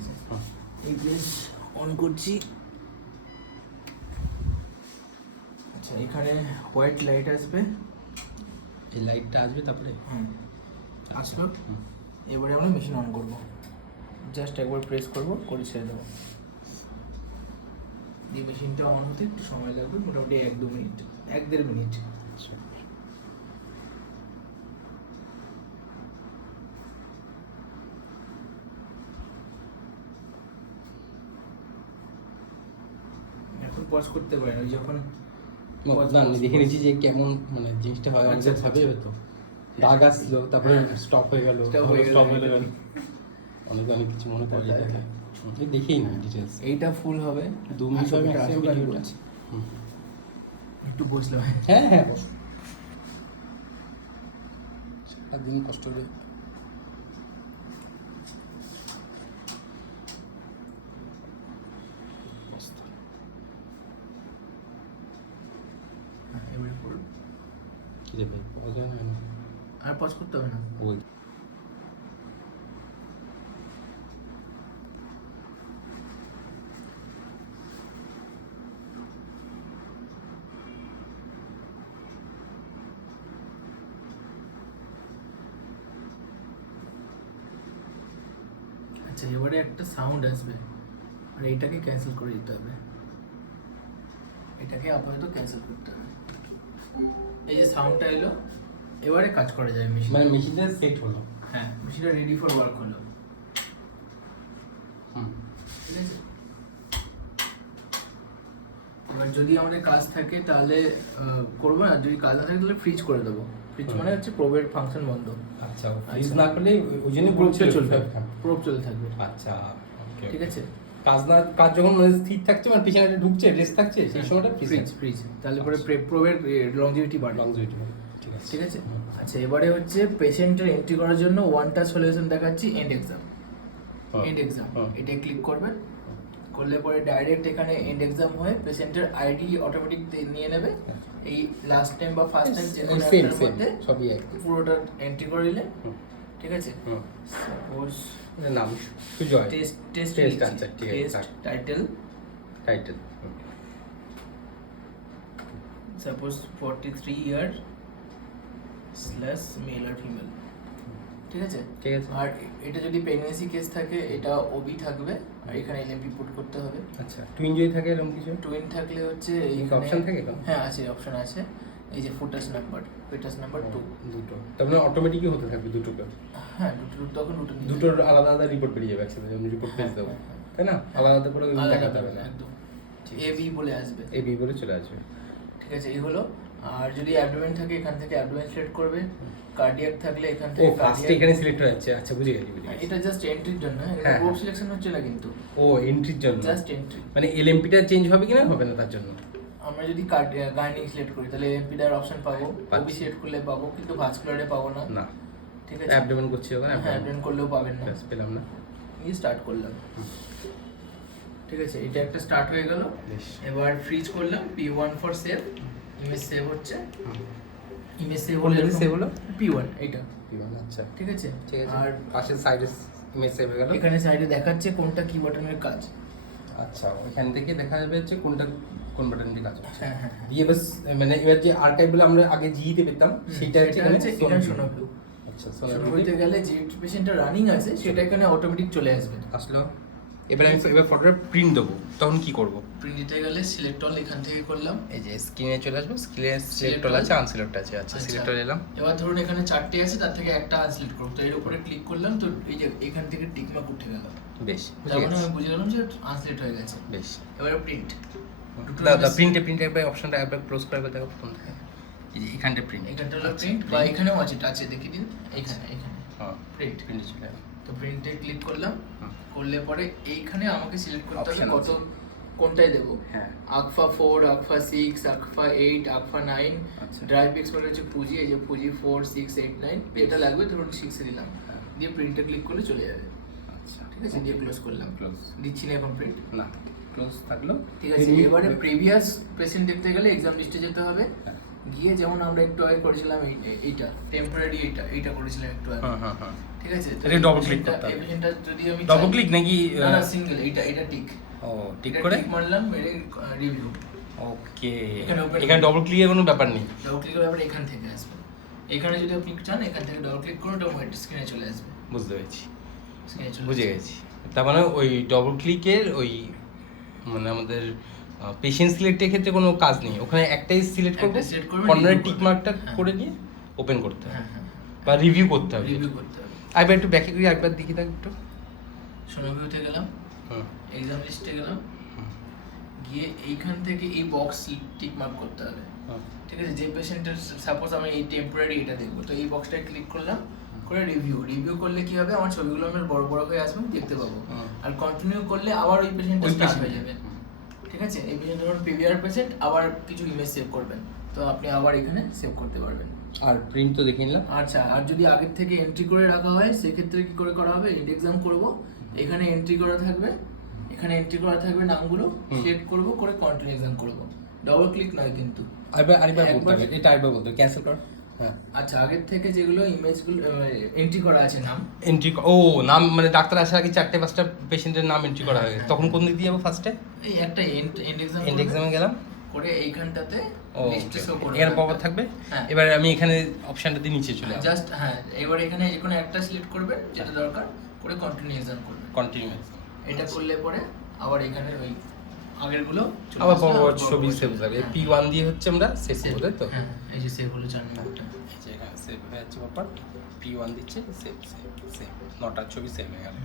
আছে। এই page on করছি। আচ্ছা, এখানে হোয়াইট লাইট আসবে, এই লাইটটা আসবে তারপরে আসলো। এবারে আমরা মেশিন অন করব, জাস্ট একবার প্রেস করব, করে ছেড়ে দেবো। এই মেশিনটা অন হতে একটু সময় লাগবে, মোটামুটি 1-2 মিনিট, 1-1.5 মিনিট। এখন পজ করতে পারেন, ওই যখন না আমি দেখে নিয়েছি যে কেমন মানে জিনিসটা হয়। আচ্ছা, অনেক ভাবে হতো দাগ আসলো, তারপরে স্টপ হয়ে গেল, স্টপ হয়ে গেল, অনেক কিছু মনে পড়ে যায়। দেখেই না ডিটেলস। এইটা ফুল হবে 2 মিনিট হবে ম্যাক্সিমাম ভিডিওটা। একটু বসলাম। হ্যাঁ হ্যাঁ বস, সারাদিন কষ্ট করে। এবারে ফুল কি রে ভাই, পাওয়া যায় না? আর পজ করতে হবে না। ওই আচ্ছা, এবারে একটা সাউন্ড আসবে, আর এইটাকে ক্যান্সেল করে দিতে হবে। এটাকে আপাতত ক্যান্সেল করতে হবে। এই যে সাউন্ডটা এলো, এবারে কাজ করা যায় মেশিন। মানে মেশিনটা সেট হলো। হ্যাঁ, মেশিনটা রেডি ফর ওয়ার্ক হলো। ঠিক আছে, এবার যদি আমাদের কাজ থাকে তাহলে করবো, আর যদি কাজ না থাকে তাহলে ফ্রিজ করে দেবো। ফ্রিজ মানে হচ্ছে প্রোবের ফাংশন বন্ধ। আচ্ছা, ফ্রিজ না করলে ওই জন্য প্রোবটা চলবে, প্রোব চলতে থাকবে। আচ্ছা ওকে, ঠিক আছে। কাজ যখন স্থির থাকছে, মানে পিছনে ঢুকছে, রেস্ট থাকছে, সেই সময়টা ফ্রিজ তাহলে পরে প্রোবের লংজিভিটি বাড়বে। ঠিক আছে, ঠিক আছে। আচ্ছা, এবারে হচ্ছে পেশেন্টের এন্ট্রি করার জন্য ওয়ান টাচ সলিউশন দেখাচ্ছি, এন্ড এক্সাম। এটা ক্লিক করবেন, করলে পরে ডাইরেক্ট এখানে এন্ড এক্সাম হয়ে পেশেন্টের আইডি অটোমেটিক নিয়ে নেবে। এই লাস্ট টাইম বা ফার্স্ট টাইম যে কোনো একটার মধ্যে সবই পুরোটা এন্ট্রি করে দিলে। ঠিক আছে, সাপোজ নাম সুজয়, টেস্ট আচ্ছা ঠিক আছে, টাইটেল সাপোজ 43 ইয়ার / মেল আর ফিমেল। ঠিক আছে। আর এটা যদি প্রেগন্যান্সি কেস থাকে এটা ওবি থাকবে, আর এখানে এলএমপি পুট করতে হবে। আচ্ছা, টুইন যদি থাকে এরকম কিছু? টুইন থাকলে হচ্ছে এই এইখানে অপশন থাকে তো? হ্যাঁ আছে, অপশন আছে। এই যে ফুটাস নাম্বার 2 দুটো, তার মানে অটোমেটিকই হতে থাকবে দুটোকে? হ্যাঁ, তখন দুটোর আলাদা আলাদা রিপোর্ট বেরিয়ে যাবে একসাথে, যেমন রিপোর্ট পেজ দেবো, তাই না? আলাদা আলাদা করে দেখাতে হবে না, একদম এবি বলে আসবে, এবি বলে চলে আসবে। ঠিক আছে, এই হলো। আর যদি অ্যাবডোমেন থাকে এখান থেকে অ্যাবডোমেন সিলেক্ট করবে, কার্ডিয়াক থাকলে এখান থেকে ফার্স্ট এখানে সিলেক্ট হয়ে যাচ্ছে। আচ্ছা, বুঝে গেছি। এটা জাস্ট এন্ট্রির জন্য, প্রোব সিলেকশন হচ্ছে না কিন্তু। এন্ট্রির জন্য, জাস্ট এন্ট্রি। মানে এলএমপিটা চেঞ্জ হবে কিনা হবে না তার জন্য। আমরা যদি গাইনিং সিলেক্ট করি তাহলে এমপিডার অপশন পাবো, ওবি সিলেক্ট করলে পাবো, কিন্তু ভাস্কুলারে পাবো না। ঠিক আছে, অ্যাবডোমেন করছি যখন অ্যাবডোমেন করলেও পাবেন না। পেলাম না। এই স্টার্ট করলাম। ঠিক আছে, এটা একটা স্টার্ট হয়ে গেল। এবার ফ্রিজ করলাম, P1 for save, image save হচ্ছে। ইমেজ সেভ হলো P1, এটা P1। আচ্ছা ঠিক আছে। আর পাশে সাইডে ইমেজ সেভ হয়ে গেল, এখানে সাইডে দেখাচ্ছে কোনটা কি বাটনের কাজ। আচ্ছা, ওখান থেকে দেখা যাবে হচ্ছে কোনটা কোন বাটনের কাজ হচ্ছে। হ্যাঁ, দিয়ে বাস, মানে এবার যে আর্কাইভগুলো আমরা আগে জিতে পেতাম সেটা হচ্ছে এখানে সোনোভিউ। আচ্ছা, সোনোভিউতে গেলে যে পেশেন্টটা রানিং আছে সেটা এখানে অটোমেটিক চলে আসবে। আসলো। এবার আমি ফটোটা প্রিন্ট দেবো, তখন কি করব? প্রিন্ট দিতে গেলে সিলেক্ট অল এখান থেকে করলাম। এই যে স্ক্রিনে চলে আসবে, স্ক্রিনে সিলেক্ট অল আছে, আনসিলেক্ট আছে। আচ্ছা, সিলেক্ট অল এলাম। এবার ধরুন এখানে 4টে আছে, তার থেকে একটা আনসিলেক্ট করব, তো এর উপরে ক্লিক করলাম, তো এই যে এখান থেকে টিক মার্ক উঠে গেল। বেশ, তার মানে আমি বুঝে গেলাম যে আনসিলেক্ট হয়ে গেছে। বেশ, এবারে প্রিন্ট। দাদা প্রিন্টে একবার অপশনটা একবার ক্লোজ করে দেখো প্রথম থেকে। এই যে এখানটা প্রিন্ট, এখানটা হলো প্রিন্ট, বা এখানেও আছে দেখিয়ে দিন। এখানে হ্যাঁ, প্রিন্টে চলে গেল। তো প্রিন্টে ক্লিক করলাম, করলে পরে এইখানে আমাকে সিলেক্ট করতে হবে কত কোনটায় দেবো। হ্যাঁ, আকফা 4, আকফা 6, আকফা 8, আকফা 9। ড্রাইভ এক্সপার্ট হচ্ছে ফুজি, এই যে ফুজি 4, 6, 8, 9 এটা লাগবে, ধরুন 6 এ দিলাম। দিয়ে প্রিন্টে ক্লিক করলে চলে যাবে। আচ্ছা ঠিক আছে, দিয়ে ক্লোজ করলাম। ক্লোজ দিচ্ছি না এখন প্রিন্ট, না, ক্লোজ থাকলো। ঠিক আছে। এবারে প্রিভিয়াস পেশেন্ট দেখতে গেলে এক্সাম লিস্টে যেতে হবে, গিয়ে যেমন আমরা একটু আগে করেছিলাম এইটা টেম্পোরারি এইটা করেছিলাম একটু আগে, হ্যাঁ ঠিক আছে? তো এটা double click করতে হবে। এই পেশেন্টটা যদি আমি ডবল ক্লিক নাকি না না সিঙ্গেল, এটা টিক, ও ঠিক করে মারলাম, মেরে রিভিউ। ওকে, এখানে open এখানে ডবল ক্লিকের কোনো ব্যাপার নেই। ডাবল ক্লিকের ব্যাপারে এখান থেকে আসবে। এখানে যদি আপনি চান এখান থেকে ডাবল ক্লিক করে ওটা স্ক্রিনে চলে আসবে, বুঝতে পেরেছি, স্ক্রিনে চলে বুঝে আসবে। গেছি। তার মানে ওই ডবল ক্লিকের ওই মানে আমাদের পেশেন্ট সিলেক্টের ক্ষেত্রে কোনো কাজ নেই, ওখানে একটাই সিলেক্ট করবো, একটাই select করবেন, কর্নারে review টিক করবেন। মার্কটা হ্যাঁ। করে নিয়ে ওপেন করতে হবে হ্যাঁ হ্যাঁ, বা রিভিউ করতে হবে। রিভিউ করতে হবে। একবার একটু ব্যাকে গিয়ে একবার দেখি থাক একটু। সোনোভিউতে গেলাম, হুম এক্সাম লিস্টে গেলাম, হুম, গিয়ে এইখান থেকে এই বক্স টিক মার্ক করতে হবে, হুম। ঠিক আছে? যে পেশেন্টের সাপোজ আমি এই টেম্পোরারি এটা দেখবো, তো এই বক্সটায় ক্লিক করলাম, করে রিভিউ করলে কি হবে, আমার ছবিগুলো আমার বড় বড় হয়ে আসবে, আমি দেখতে পাবো। হুম। আর কন্টিনিউ করলে আবার ওই পেশেন্টটা ওই স্টার্ট patient। হয়ে যাবে, ঠিক আছে? এই পেশেন্ট ধরুন পিভিআর পেশেন্ট, আবার কিছু ইমেজ সেভ করবেন, তো আপনি আবার এখানে সেভ করতে পারবেন। আর প্রিন্ট তো দেখে নিলাম। আচ্ছা, আর যদি আগের থেকে এন্ট্রি করে রাখা হয় সেক্ষেত্রে কি করে করা হবে, এন্ড এক্সাম করব, এখানে এন্ট্রি করা থাকবে, এখানে এন্ট্রি করা থাকবে নামগুলো, সিলেক্ট করব, করে কন্টিনিউ এক্সাম করব, ডাবল ক্লিক নয় কিন্তু। আরেকবার বলতে একবার- হবে, এটা আরেকবার বলতে হবে, ক্যান্সেল কর। হ্যাঁ, আচ্ছা, আগের থেকে যেগুলো ইমেজগুলো এন্ট্রি করা আছে নাম, এন্ট্রি ও নাম মানে ডাক্তার আসার আগে 4-5টা পেশেন্টের নাম এন্ট্রি করা হয়ে গেছে, তখন কোন দিক দিয়ে যাবো ফার্স্টে? এই একটা এন্ড এক্সাম এন্ড এক্সামে গেলাম, করে এইখানটাতে ও লিস্টে শো করবে, এখানে পপ থাকবে। হ্যাঁ। এবার আমি এখানে অপশনটা দিয়ে নিচে চলে আসবো, জাস্ট হ্যাঁ, এবার এখানে যে কোনো একটা সিলেক্ট করবেন যেটা দরকার, করে কন্টিনিউ এক্সাম করবেন। কন্টিনিউ। এটা করলে পরে আবার এখানে ওই আগেরগুলো চলে আবার আসবে, বড় আবার ছবি বড় সেভ ছবি। যাবে, হ্যাঁ। P1 দিয়ে হচ্ছে আমরা সেভ Save, করব, তাই তো? হ্যাঁ, এই যে সেভ হলো 4 নম্বরটা। এই যে এখানে সেভ হয়ে যাচ্ছে ব্যাপার, P1 দিচ্ছে, সেভ সেভ সেভ, নটার ছবি সেভ হয়ে গেল।